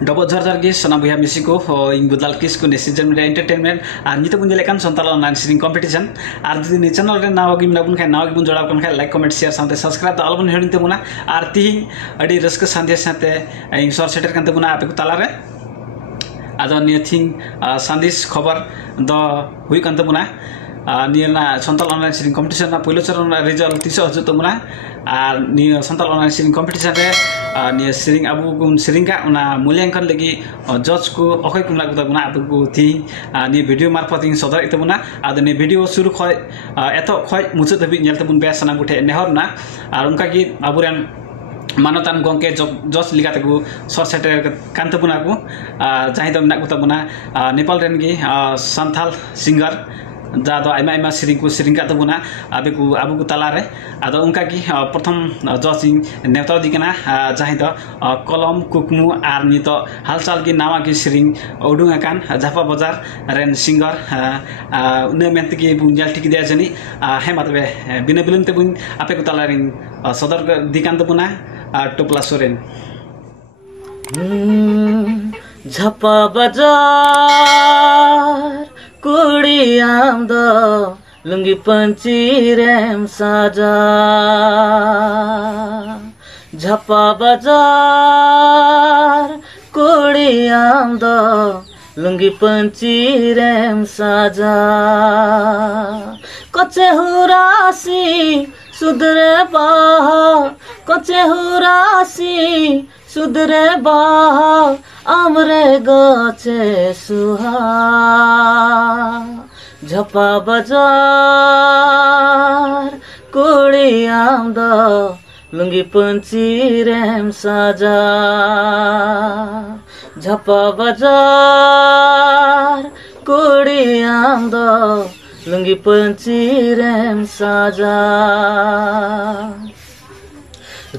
डबो जर गे सनाम बयहा मिसी को इन बुदलाल किस को सिरजान मीडिया एंटरटेनमेंट और नित बुन जेलेकान संथाल ऑनलाइन सिरिंग कंपटीशन और जुदी नि चैनल रे नाव गे मिना बुन खाय नाव गे बुन जोड़ाव कन खाय लाइक कमेंट शेयर साथे सब्सक्राइब तो आलबन हेडिन तेमुना और तिहिं अडी रस्क संदेश साथे इन सर सेटर कान तेमुना आपे को ताला रे आदो नि थिंग संदेश खबर द हुई कान तेमुना नियना संथाल ऑनलाइन सिरिंग कंपटीशन ना पहले चरण रिजल्ट तीसो हजु तेमुना और निय संथाल ऑनलाइन सिरिंग कंपटीशन रे निय सिरिंग अबु गुन सिरिंग का उना मूल्यांकन लगी जज को अखय कुमला गुदा गुना आपु को थी नि वीडियो मार्फत इन सदर इतमुना आदो नि वीडियो शुरू खय एतो खय मुचे धबि नेल तबुन बे सना गुठे नेहर ना और उनका की अबुरेन मानोतान गंके जज लिगाते को सर सेटर कांतबुना को जाहि द मिना गुतबुना नेपाल रेन गी संथाल सिंगर जादो आइमा आइमा सिरिंग को सिरिंग का तबुना आबे को आबु को ताला रे आदो उनका की प्रथम जजिंग नेता दिकना जाहि द कलम कुकमु आर नि तो हालचाल की नावा की सिरिंग ओडुंग आकान झापा बाजार रेन सिंगर ने मेंत की बुंजाल टिक दिया जनी हे मतबे बिना बिलन ते बुन आपे को ताला रिंग सदर दिकान तबुना टोपला सोरेन झापा बाजार कुड़ियाम दो लुंगी पंची रेम साजा झापा बाजार कुड़ियाम दो लुंगी पंची रेम साजा कच्चे हुरासी सुधरे बाह कच्चे हुरासी सुधरे बाह आमरे गचे सुहा झपा बाजार कुड़ियाम दो लुंगी पंची रेम साजा झपा बाजार कुड़ियाम दो लुंगी पंची रेम साजा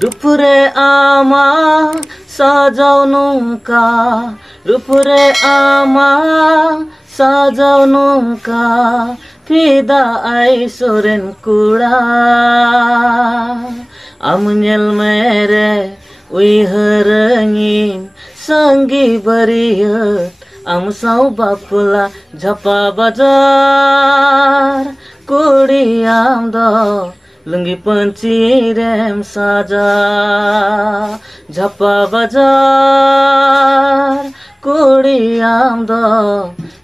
रूपरे आमा साजाउनुका रूपरे आमा साजाउनुका फिदा आई सोरेन कुड़ा अमुन्यल मेरे उइहरंगिन संगी बरियत अमसाउ बापुला झपा बाजार कुड़ियाम दो लुंगी पंची रेम साजा झपा बाजार कुड़ियाम दो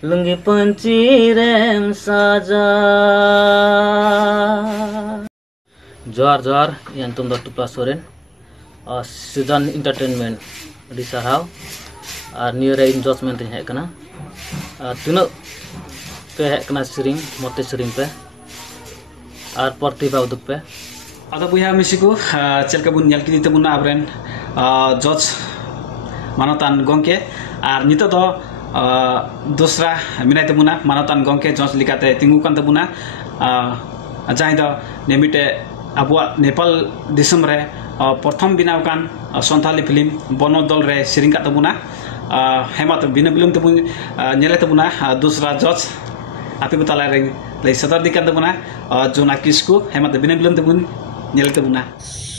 लुंगी पंची रेम साजा जोहार जोहार यान तुम टुपा सोरेन और सिरजान एंटरटेनमेंट अडी साराव और नियर इन जजमेंट हे कना तिनो पे हे कना सिरिंग मोते सिरिंग पे और प्रतिभा उदुग पे अदा बुया मिसी को चलका बुन नेल किनि तबुना आबरेन जज मानोतान गंके और नितो दो दूसरा मिनाय तबुना मानोतान गंके जज लिकाते तिंगु कान तबुना जाहि द नेमिटे अबुआ नेपाल दिसम रे प्रथम बिनाव कान संथाली फिल्म बनो दल रे सिरिंग का तबुना हेमत बिना बिलम तबुन नेले तबुना दूसरा जज आपे को ताला रे लई सदर दिकान तबुना जोना किसको हेमत बिना बिलम तबुन नेले तबुना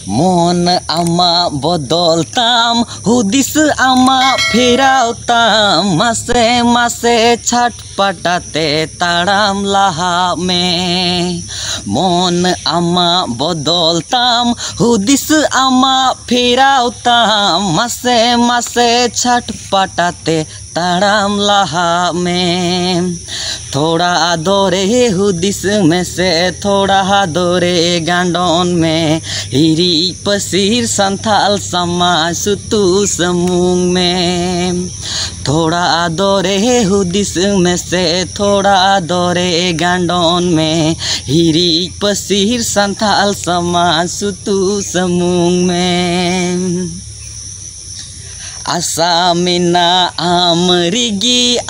मन आमा बदलताम हुदिस आमा फेरावताम मासे मासे छटपटाते ताड़ाम लाहा में मन आमा बदलताम हुदिस आमा फेरावताम मासे मासे छटपटाते ताड़ाम लाहा में थोड़ा दोरे हुदिस में से थोड़ा दोरे गांडोन में हिरी पसीर संथाल समाज सुतु समूंग में थोड़ा दोरे हुदिस में से थोड़ा दोरे गांडोन में हिरी पसीर संथाल समाज सुतु समूंग में आशा मिना आमरिगी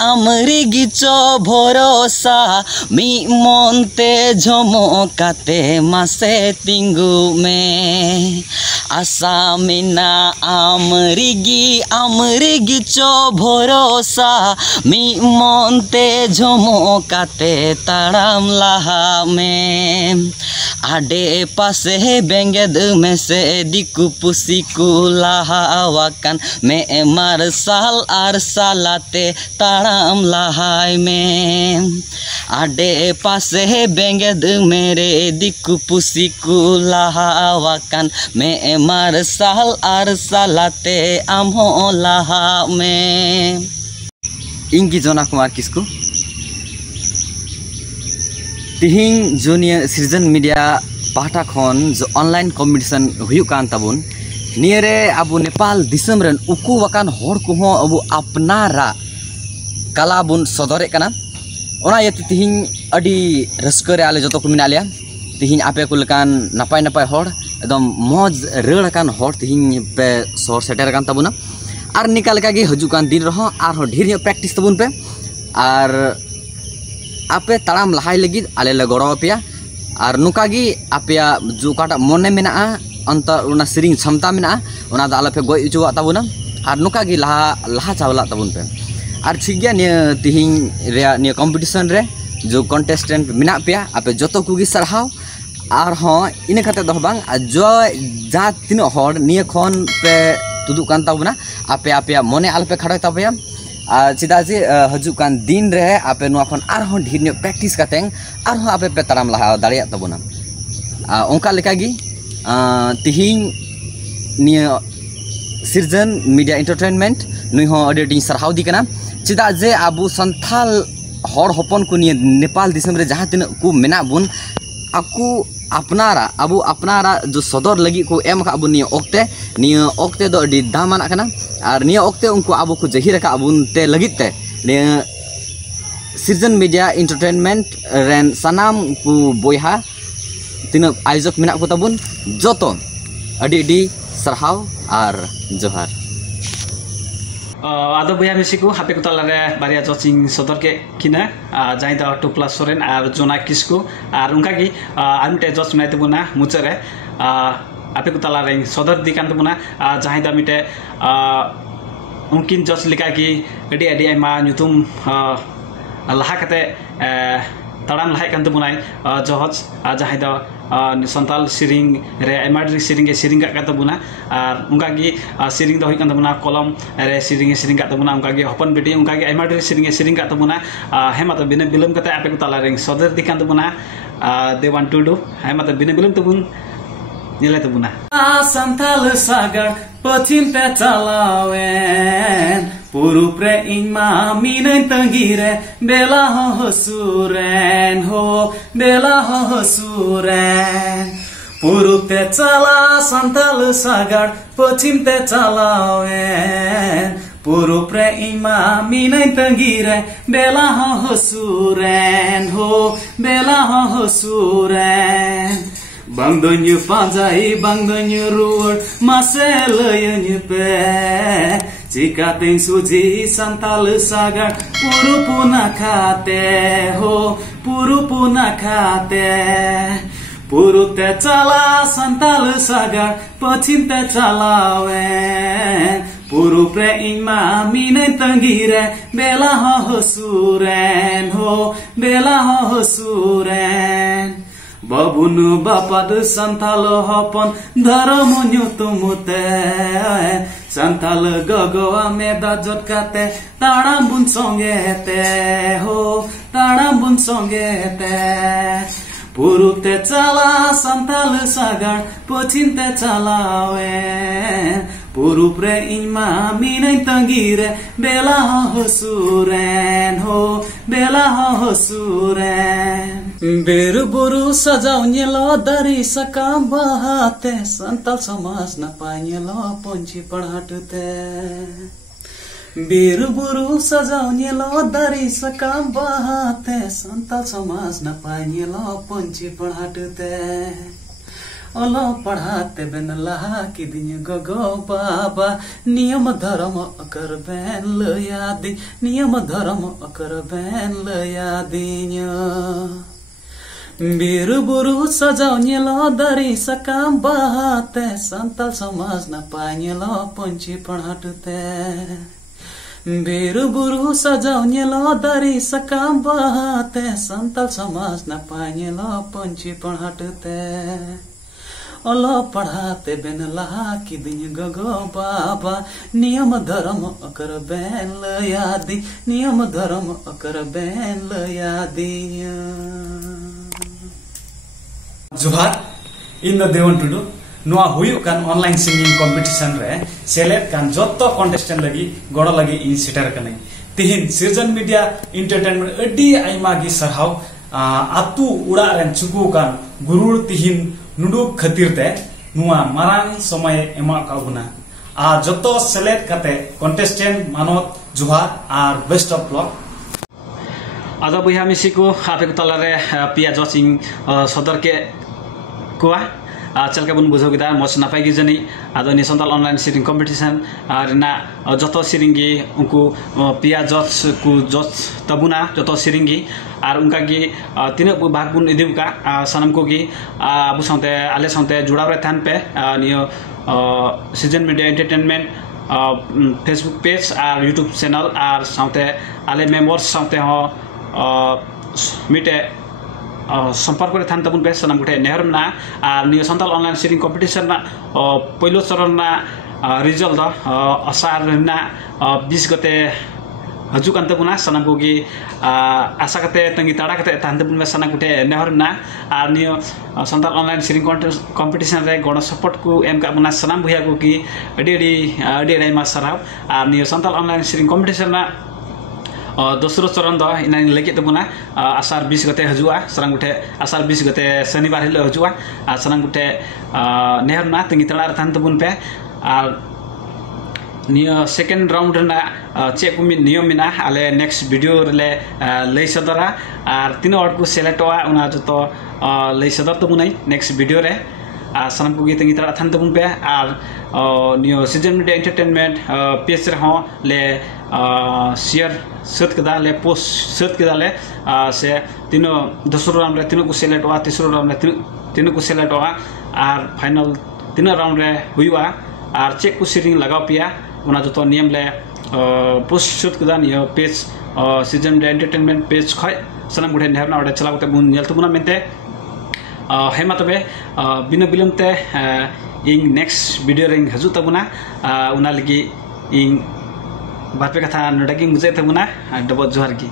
चो भरोसा मी मनते झमकाते मासे तिंगु में आशा मिना आमरिगी चो भरोसा मी मनते झमकाते ताड़ाम लाहा में आडे पासे बेंगेद में से दिकु पुसी को लाहावाकान में मार्शल आर सालाते ताड़ाम लहाय में आडे पासे बेंगेद मेरे दिकु पुसी को लहावाकान में मार्शल आर सालाते आमहो लहा में इंगी जोना कुमार किसको तिहिं जूनियर सिरजन मीडिया पाहटा खन जो ऑनलाइन कॉम्पिटिशन हुयुकान ताबुन नियरे अबु नेपाल दिसम रन उकु वकान होड़ कुहो अबु अपनारा कला बुन सदरे कना ओना यति तिहिं अडी रस्को रे आले जतो को मिना लिया तिहिं आपे को लकान नपाय नपाय होड़ एकदम मौज रेड़कान होड़ तिहिं पे सोर सेटर कान ताबुना आर निकाल का गे हजुकान दिन रहो आर हो ढेर प्रैक्टिस तबुन पे आर आपे ताड़ाम लहाय लगी आले ले गड़ो पेया आर नुकागी आपेया जो काटा मोने मेना अंतर उना सिरिंग क्षमता मेना उना दा आले पे गय उचुवा ताबुना आर नुकागी लहा चावला ताबुन पे आर ठीक गया निया तिहिं रे निया कंपटीशन रे जो कंटेस्टेंट मेना पेया आपे जतो कुगी सरहाव आर हो इने खाते दो बांग जो जा तीन होड़ निया खन पे तुदु कान ताबुना आपे आपेया मोने आले पे खड़ा ताबया चिदा जे हजुकान दिन रे आपे नुआ खन आर हो ढेर ने प्रैक्टिस कातें आर हो आपे पे ताराम लहा दाड़िया ताबुना ओंका लेकागी तिहिं निया सिरजन मीडिया एंटरटेनमेंट नुई हो अडी सरहाव दी कना चिदा जे आबु संथाल होड़ होपन को निया नेपाल दिसम रे जहां तिन को मेना बुन aku apnara abu apnara जो सदर लगी को एम का अबु निया ओक्ते दो अडी दामान आकना आर निया ओक्ते उनको अबु को जहिर का अबुन ते लगित ते निया सिरजन मीडिया एंटरटेनमेंट रेन सनाम को बयहा तीन आयोजक मेना को तबुन जतो अडी सरहाव आर जोहार आदो बयहा मिसी को हापे को ताला रे बारिया जचिंग सदर के किना जाई दा टुप्ला सोरेन आर जोना किसको आर उनका की आमटे जच नाइते बुना मुचरे आपे को ताला रे सदर दिकान बुना जाई दा मिटे उनकिन जच लिका की अडी अडी आइमा नुतुम लहा कते ताड़ाम लहाय कान बुनाय जहज जाई दा संथाल सिरिंग रे एमआरडी सिरिंग के सिरिंग का बुना और उनका की सिरिंग दो होइकन बुना कलम रे सिरिंग का बुना उनका की हपन बेटी उनका की एमआरडी सिरिंग का बुना हेमा तो बिना बिलम कते आपे को ताला रे सदर दिकान बुना दे वांट टू डू हेमा तो बिना बिलम तबुन नेले तबुना संथाल सागर पथिम पे चलावेन पुरुप रे इमा मिनै तंगिरे बेला हो सुरेन हो बेला हो सुरेन पुरुप ते चला संथाल सागर पथिम ते चलावेन पुरुप रे इमा मिनै तंगिरे बेला हो सुरेन हो बेला हो Suren Bangdonyo panjai bangdonyo ruwar maselayanyo pe Jika ting suji santal sagar puru puna khate ho puru puna khate Puru te chala santal sagar pachim te chalawe Puru pre ima minai tangire bela ho suren ho bela ho suren Babunu bapad santhal hopon dharam nyutumute santhal gogo ameda jotkate taram bun songete ho taram bun songete purute chala santhal sagar pochinte chalawe purupre ima minai tangire bela ho suren ho bela ho suren Beru buru sajau nyelo dari sakam bahate santal समाज न pilo पंची पढ़ाटते Beru buru sajau nyelo dari sakam bahate santal समाज न pilo पंची पढ़ाटते Olo पढ़ाते Ben लहा की दिन गगो बाबा नियम धर्म अकर बेन लयादी नियम धर्म अकर Ben लयादिन्यो Biru buru sajau nyelo dari sakam bahate santal समाज न पाइलो पंची पढ़ाटते Biru buru sajau nyelo dari sakam bahate santal समाज न पाइलो पंची पढ़ाटते ओलो पढ़ाते बेन लहा किदिन गगो बाबा नियम धर्म अकर बेन लयादी नियम धर्म अकर बेन लयादी जोहार इन देवन टुडू नुआ हुयुगकान ऑनलाइन सिंगिंग कंपटीशन रे सेलेक्ट कान जत्तो कंटेस्टेंट लगी गड़ो लगी इन सेटर कनै तिहिन सिरजन मीडिया एंटरटेनमेंट अडी आइमा गी सरहाव आतु उड़ा रेन चुकुकान गुरुर तिहिन नुडु खातिर ते नुआ मारांग समय एमा काबुना आ जत्तो सेलेक्ट काते कंटेस्टेंट मानोत जोहार आर बेस्ट ऑफ लक आदा बयहा मिसी को आपे तलारे पिया जसिंग सदर के कोआ चलके बन बुझो गिदा मस नापाय gi jani ado ni santal online sitting competition rena joto siringi unku pia judge ku judge tabuna joto siringi ar unka gi tina bu bhag bun idiuka sanam ko gi abu sante ale sante juड़ाव re than pe niyo Sirjan Medie entertainment Facebook page ar YouTube channel ar sante ale members sante ho mite संपर्क करे थान तबुन पे सनम गुटे नेहर ना आर Neo Santhal online सिरिंग competition ना पहिलो चरण ना रिजल्ट द असार ना 20 गते हजु कान तबुना सनम गोगी आशा कते तंगी ताड़ा कते थान तबुन पे सनम गुटे नेहर ना आर नियो संथाल ऑनलाइन सिरिंग कंपटीशन रे गण सपोर्ट को एम का बुना सनम भैया को की अडी मा सराव आर नियो संथाल ऑनलाइन सिरिंग कंपटीशन ना दोसरो चरण द इना लेके तबुना आसार 20 गते हजुआ सरंग गुटे आसार 20 गते शनिवार हिलो हजुआ आ सरंग गुटे नेहर ना तंगी तड़ा थान तबुन पे आर नियो सेकेंड राउंड ना चेक को नियम मिना आले नेक्स्ट वीडियो रे लई सदरा आर तीन और को सेलेक्ट वा उना जतो लई सदर तबुनाई नेक्स्ट वीडियो रे सनम को तंगी तड़ा थान तबुन पे आर Neo season media entertainment page रे हो ले शेयर सत कदा ले पोस्ट सत कदा ले से तीनो दोसरो राउंड रे तीनो को सेलेक्ट वा तीसरो राउंड रे तीनो को सेलेक्ट वा आर फाइनल तीनो राउंड रे हुइवा आर चेक को सिरिंग लगाव पिया उना जतो नियम ले पोस्ट सत कदा neo page season media entertainment page खय सनम गुडे नेहरना ओडे चला गते बुन नेल तबुना मेनते हेमा तबे बिना बिलमते इन नेक्स्ट वीडियो रे हजु तबुना उना लगी इन बापे कथा नडगी मुझे तबुना डबो जोहार की